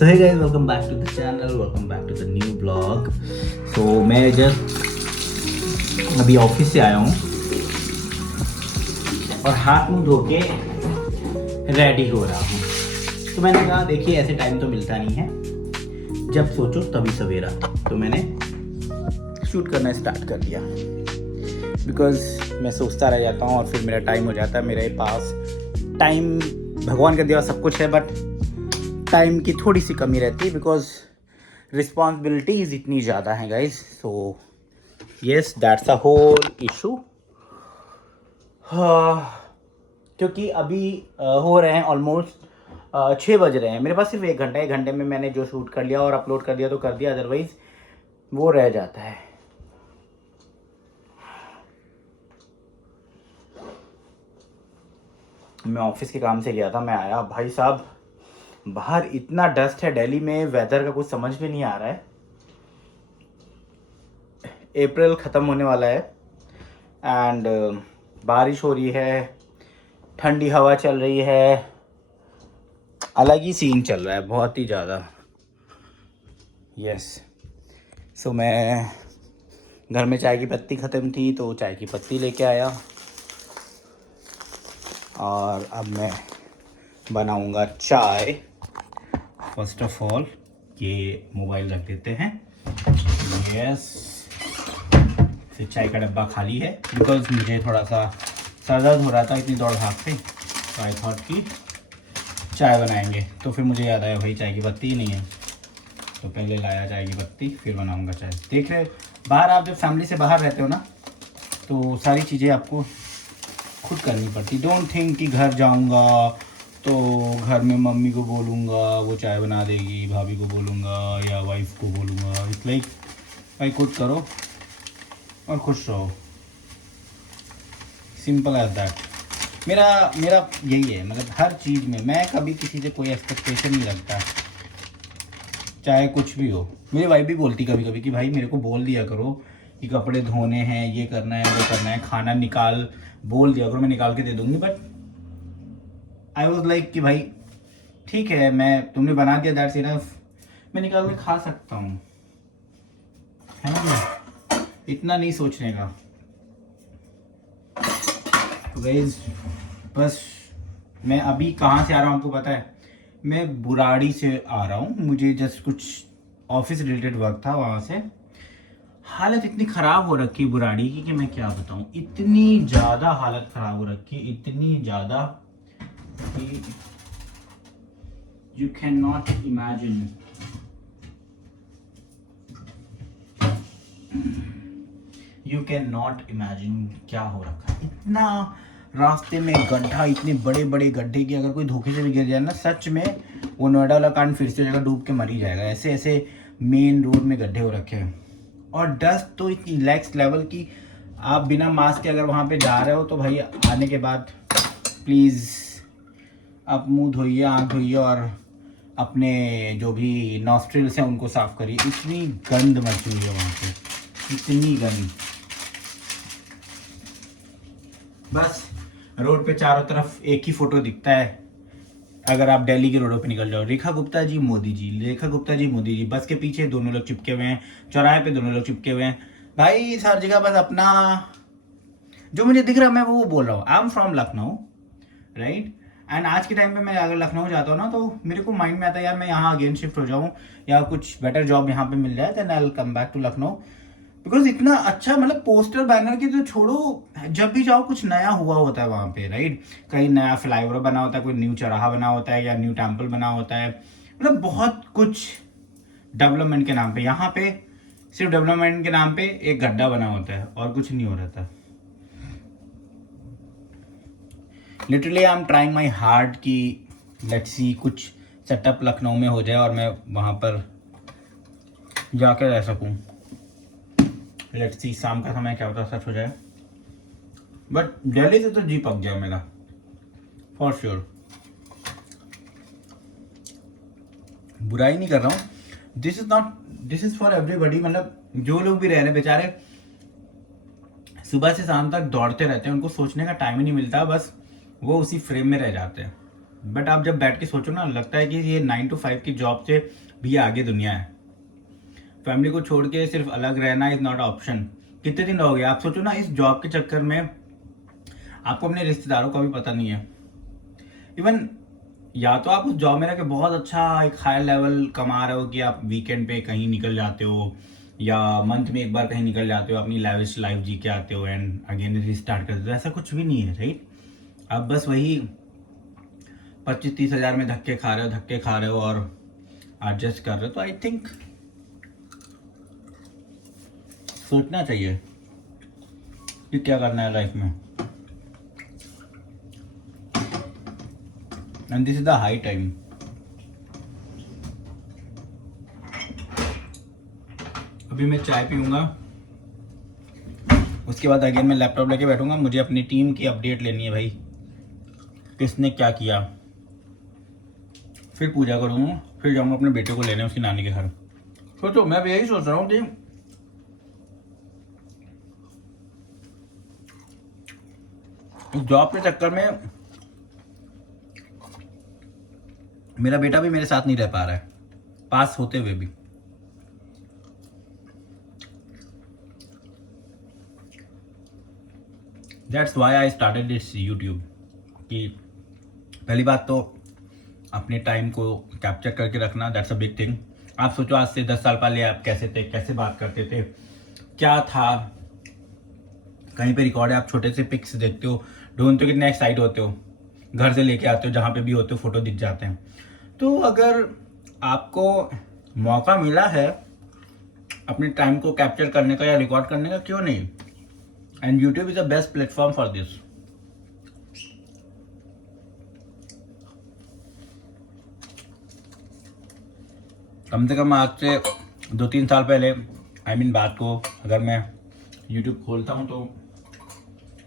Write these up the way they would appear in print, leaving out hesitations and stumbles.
So hey guys, welcome back to the channel, welcome back to the new vlog. So मैं just अभी office से आया हूँ और हाथ मुंह धो के रेडी हो रहा हूँ। तो मैंने कहा देखिए ऐसे टाइम तो मिलता नहीं है, जब सोचो तभी सवेरा। तो मैंने शूट करना स्टार्ट कर दिया बिकॉज मैं सोचता रह जाता हूँ और फिर मेरा टाइम हो जाता है। मेरे पास टाइम भगवान का दिया सब कुछ है, बट टाइम की थोड़ी सी कमी रहती है बिकॉज रिस्पॉन्सिबिलिटीज़ इतनी ज़्यादा हैं guys. So yes, that's a whole issue. क्योंकि अभी हो रहे हैं ऑलमोस्ट 6 बज रहे हैं। मेरे पास सिर्फ 1 घंटा है। 1 घंटे में मैंने जो शूट कर लिया और अपलोड कर दिया तो कर दिया, अदरवाइज़ वो रह जाता है। मैं ऑफिस के काम से गया था, मैं आया, भाई साहब बाहर इतना डस्ट है दिल्ली में, वेदर का कुछ समझ में नहीं आ रहा है। अप्रैल ख़त्म होने वाला है एंड बारिश हो रही है, ठंडी हवा चल रही है, अलग ही सीन चल रहा है, बहुत ही ज़्यादा। यस, सो मैं घर में चाय की पत्ती ख़त्म थी तो चाय की पत्ती लेके आया और अब मैं बनाऊंगा चाय। फर्स्ट ऑफ ऑल ये मोबाइल रख देते हैं। यस, फिर चाय का डब्बा खाली है बिकॉज मुझे थोड़ा सा सर दर्द हो रहा था इतनी दौड़ भाग से, तो आई थॉट कि चाय बनाएंगे। तो फिर मुझे याद आया भाई चाय की पत्ती ही नहीं है, तो पहले लाया चाय की पत्ती फिर बनाऊंगा चाय। देख रहे बाहर, आप जब फैमिली से बाहर रहते हो ना तो सारी चीज़ें आपको खुद करनी पड़ती। डोंट थिंक कि घर जाऊंगा तो घर में मम्मी को बोलूँगा वो चाय बना देगी, भाभी को बोलूँगा या वाइफ को बोलूँगा। इट्स लाइक भाई खुद करो और खुश रहो, सिंपल एज दैट। मेरा यही है, मतलब हर चीज़ में मैं कभी किसी से कोई एक्सपेक्टेशन नहीं रखता, चाहे कुछ भी हो। मेरी वाइफ भी बोलती कभी कभी कि भाई मेरे को बोल दिया करो कि कपड़े धोने हैं, ये करना है, वो करना है, खाना निकाल बोल दिया करो, मैं निकाल के दे दूँगी। बट आई वॉज लाइक कि भाई ठीक है, मैं तुमने बना दिया, दैट्स इनफ, मैं निकाल के खा सकता हूँ, है ना, इतना नहीं सोचने का। गाइस बस मैं अभी कहाँ से आ रहा हूँ आपको पता है? मैं बुराड़ी से आ रहा हूँ, मुझे जस्ट कुछ ऑफिस रिलेटेड वर्क था वहाँ से। हालत इतनी ख़राब हो रखी है बुराड़ी की कि मैं क्या बताऊँ, इतनी ज़्यादा हालत ख़राब हो रखी है, इतनी ज़्यादा कि you can not imagine. You can not imagine क्या हो रखा है। इतना रास्ते में गड्ढा, इतने बड़े बड़े गड्ढे कि अगर कोई धोखे से भी गिर जाए ना, सच में वो नोएडा वाला कांड फिर से जगह डूब के मर ही जाएगा। ऐसे ऐसे मेन रोड में गड्ढे हो रखे हैं और डस्ट तो इतनी नेक्स्ट लेवल की, आप बिना मास्क के अगर वहाँ पे जा रहे हो तो भाई आने के बाद प्लीज़ आप मुंह धोइए, आँख धोइए और अपने जो भी नॉस्ट्रिल्स हैं उनको साफ़ करिए। इतनी गंद मची हुई है वहाँ पे, इतनी गंद। बस रोड पे चारों तरफ एक ही फोटो दिखता है अगर आप दिल्ली के रोडों पे निकल जाओ, रेखा गुप्ता जी मोदी जी, रेखा गुप्ता जी मोदी जी। बस के पीछे दोनों लोग चिपके हुए हैं, चौराहे पे दोनों लोग चिपके हुए हैं। भाई हर जगह बस अपना, जो मुझे दिख रहा है मैं वो बोल रहा हूँ। I am from Lucknow, right, and आज के टाइम पे मैं अगर लखनऊ जाता हूँ ना तो मेरे को माइंड में आता है यार मैं यहाँ अगेन शिफ्ट हो जाऊँ या कुछ बेटर जॉब यहाँ पे मिल जाए, then I will come back to Lucknow. Because इतना अच्छा, मतलब पोस्टर बैनर की तो छोड़ो, जब भी जाओ कुछ नया हुआ होता है वहाँ पे, राइट। कहीं नया फ्लाईओवर बना होता है, कोई न्यू चौराहा बना होता है या न्यू टेम्पल बना होता है, मतलब बहुत कुछ डेवलपमेंट के नाम पे। यहाँ पे सिर्फ डेवलपमेंट के नाम पे एक गड्ढा बना होता है और कुछ नहीं हो रहा था। Literally I am trying my hard कि लेट्स सी कुछ सेटअप लखनऊ में हो जाए और मैं वहाँ पर जाकर रह सकूँ। लेट्स सी शाम का समय क्या होता है, सच हो जाए। बट दिल्ली से तो जी पक जाए मेरा, फॉर श्योर। बुराई नहीं कर रहा हूँ, दिस इज फॉर एवरीबडी। मतलब जो लोग भी रह रहे बेचारे सुबह से शाम तक दौड़ते रहते हैं, उनको सोचने का टाइम ही नहीं मिलता, बस वो उसी फ्रेम में रह जाते हैं। बट आप जब बैठ के सोचो ना, लगता है कि ये 9 to 5 की जॉब से भी आगे दुनिया है। फैमिली को छोड़ के सिर्फ अलग रहना इज नॉट ऑप्शन। कितने दिन रहोगे आप? सोचो ना, इस जॉब के चक्कर में आपको अपने रिश्तेदारों का भी पता नहीं है। इवन या तो आप उस जॉब में रह के बहुत अच्छा एक हाई लेवल कमा रहे हो कि आप वीकेंड पे कहीं निकल जाते हो, या मंथ में एक बार कहीं निकल जाते हो, अपनी लाइविश लाइफ जी के आते हो एंड अगेन रिस्टार्ट करते हो। ऐसा कुछ भी नहीं है, राइट? आप बस वही 25-30 हज़ार में धक्के खा रहे हो और एडजस्ट कर रहे हो। तो आई थिंक सोचना चाहिए कि क्या करना है लाइफ में, and this is the high time. अभी मैं चाय पीऊँगा, उसके बाद अगेन मैं लैपटॉप लेके बैठूंगा। मुझे अपनी टीम की अपडेट लेनी है भाई, किसने क्या किया। फिर पूजा करूँगा, फिर जाऊँगा अपने बेटे को लेने उसकी नानी के घर। तो मैं भी यही सोच रहा हूँ कि जॉब के चक्कर में मेरा बेटा भी मेरे साथ नहीं रह पा रहा है, पास होते हुए भी। That's why I started this YouTube. कि पहली बात तो अपने टाइम को कैप्चर करके रखना, दैट्स अ बिग थिंग। आप सोचो आज से 10 साल पहले आप कैसे थे, कैसे बात करते थे, क्या था। कहीं पे रिकॉर्ड है, आप छोटे से पिक्स देखते हो, ढूंढते हो, कितने एक्साइट होते हो, घर से लेके आते हो, जहाँ पे भी होते हो फोटो दिख जाते हैं। तो अगर आपको मौका मिला है अपने टाइम को कैप्चर करने का या रिकॉर्ड करने का, क्यों नहीं? And YouTube is the best platform for this. कम से कम आज से 2-3 साल पहले बात को अगर मैं यूट्यूब खोलता हूँ तो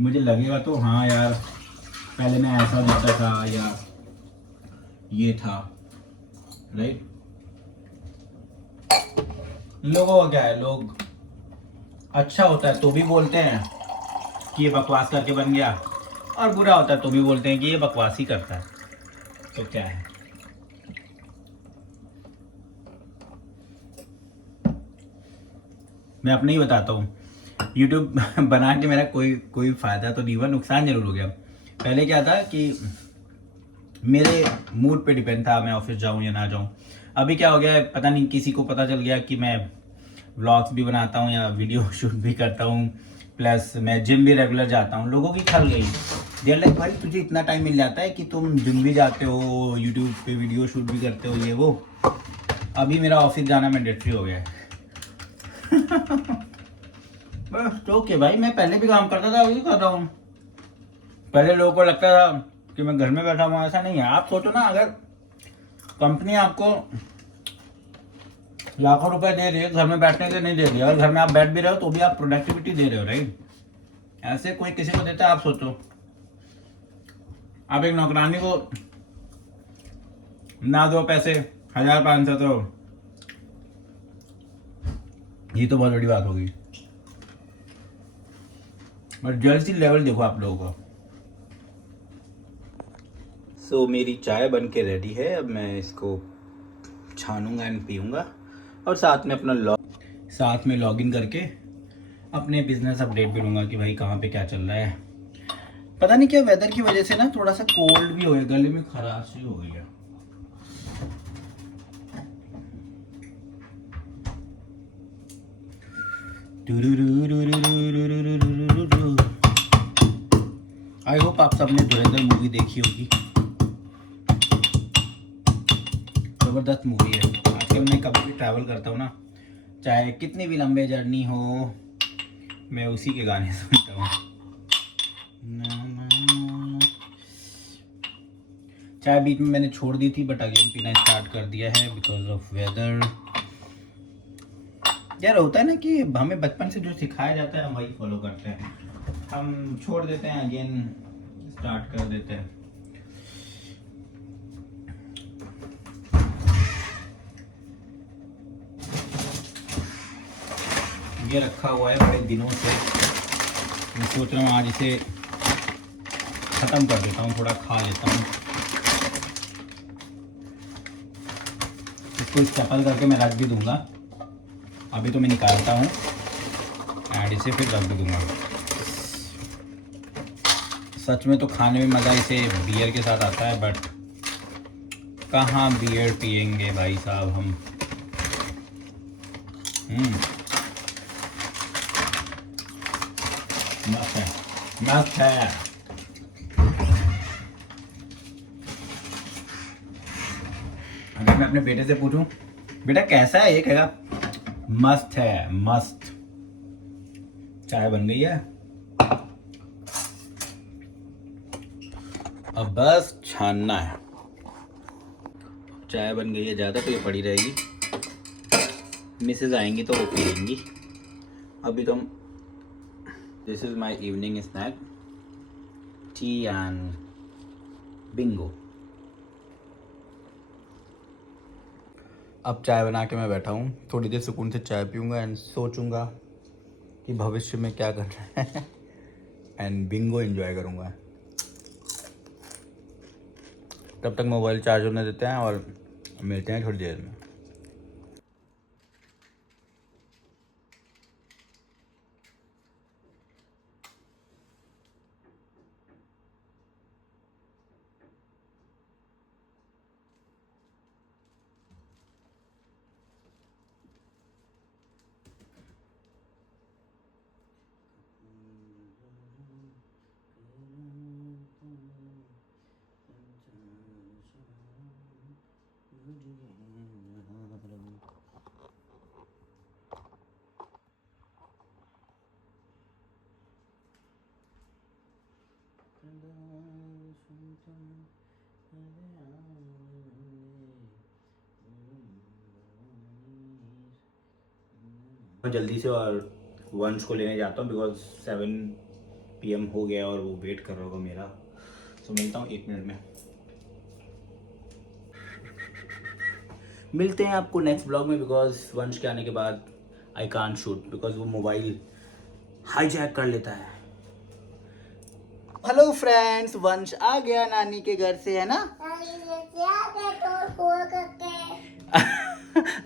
मुझे लगेगा तो हाँ यार, पहले मैं ऐसा देखता था या ये था, राइट? लोगों का क्या है, लोग अच्छा होता है तो भी बोलते हैं कि ये बकवास करके बन गया, और बुरा होता है तो भी बोलते हैं कि ये बकवास ही करता है। तो क्या है, मैं अपने ही बताता हूँ। यूट्यूब बना के मेरा कोई फ़ायदा तो नहीं हुआ, नुकसान जरूर हो गया। पहले क्या था कि मेरे मूड पे डिपेंड था, मैं ऑफिस जाऊँ या ना जाऊँ। अभी क्या हो गया है पता नहीं, किसी को पता चल गया कि मैं व्लॉग्स भी बनाता हूँ या वीडियो शूट भी करता हूँ, प्लस मैं जिम भी रेगुलर जाता हूँ। लोगों की खल गई, देर लाइक भाई तुझे इतना टाइम मिल जाता है कि तुम जिम भी जाते हो, यूट्यूब पे वीडियो शूट भी करते हो, ये वो। अभी मेरा ऑफिस जाना मैंडेटरी हो गया है। बस तो ओके भाई, मैं पहले भी काम करता था, अभी कर रहा हूँ। पहले लोगों को लगता था कि मैं घर में बैठा हुआ, ऐसा नहीं है। आप सोचो ना, अगर कंपनी आपको लाखों रुपए दे रही है, घर में बैठने के नहीं दे रही है, और घर में आप बैठ भी रहे हो तो भी आप प्रोडक्टिविटी दे रहे हो, राइट? ऐसे कोई किसी को देता है? आप सोचो, आप एक नौकरानी को ना दो पैसे 1500, तो ये तो बहुत बड़ी बात होगी। बट जेलसी लेवल देखो आप लोगों का। सो मेरी चाय बन के रेडी है, अब मैं इसको छानूंगा एंड पीऊंगा, और साथ में लॉगिन करके अपने बिजनेस अपडेट भी लूँगा कि भाई कहाँ पे क्या चल रहा है। पता नहीं क्या वेदर की वजह से ना थोड़ा सा कोल्ड भी हो गया, गले में खराश भी हो गई है। आई होप आप सबने धुरंधर मूवी देखी होगी, जबरदस्त मूवी है। आजकल मैं कभी भी ट्रैवल करता हूँ ना, चाहे कितनी भी लंबे जर्नी हो, मैं उसी के गाने सुनता हूँ। चाय बीच में मैंने छोड़ दी थी, बट अगेन पीना स्टार्ट कर दिया है बिकॉज ऑफ वेदर। यार होता है ना कि हमें बचपन से जो सिखाया जाता है हम वही फॉलो करते हैं, हम छोड़ देते हैं, अगेन स्टार्ट कर देते हैं। ये रखा हुआ है बड़े दिनों से, मैं सोच रहा हूँ आज इसे ख़त्म कर देता हूँ, थोड़ा खा लेता हूँ। इसको स्टेपल करके मैं रख भी दूंगा। अभी तो मैं निकालता हूँ एंड इसे फिर रख भी दूंगा। सच में तो खाने में मज़ा इसे बियर के साथ आता है, बट कहाँ बियर पियेंगे भाई साहब हम। मस्त है, मस्त है। अगर मैं अपने बेटे से पूछूं बेटा कैसा है, ये कहेगा मस्त है, मस्त। चाय बन गई है, अब बस छानना है। चाय बन गई है, ज़्यादा तो ये पड़ी रहेगी, मिसेज आएंगी तो वो पी लेंगी। अभी तो this is my evening snack, tea and bingo. अब चाय बना के मैं बैठा हूँ, थोड़ी देर सुकून से चाय पीऊँगा एंड सोचूंगा कि भविष्य में क्या करना है एंड बिंगो एंजॉय करूँगा। तब तक मोबाइल चार्ज होने देते हैं और मिलते हैं थोड़ी देर में। मैं जल्दी से और वंश को लेने जाता हूँ बिकॉज 7 PM हो गया और वो वेट कर रहा होगा मेरा। तो मिलता हूँ 1 मिनट में। मिलते हैं आपको नेक्स्ट ब्लॉग में बिकॉज वंश के आने के बाद आई कांट शूट बिकॉज वो मोबाइल हाईजैक कर लेता है। हेलो फ्रेंड्स, वंश आ गया नानी के घर से, है ना?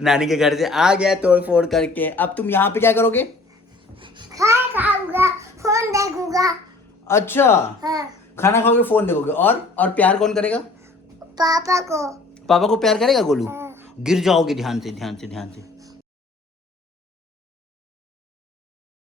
नानी के घर से आ गया तोड़ फोड़ करके। अब तुम यहाँ पे क्या करोगे? खाऊंगा, फोन देखूंगा। अच्छा हाँ। खाना खाओगे, फोन देखोगे, और प्यार कौन करेगा? पापा को। पापा को प्यार करेगा गोलू? हाँ। गिर जाओगे, ध्यान से ध्यान से ध्यान से।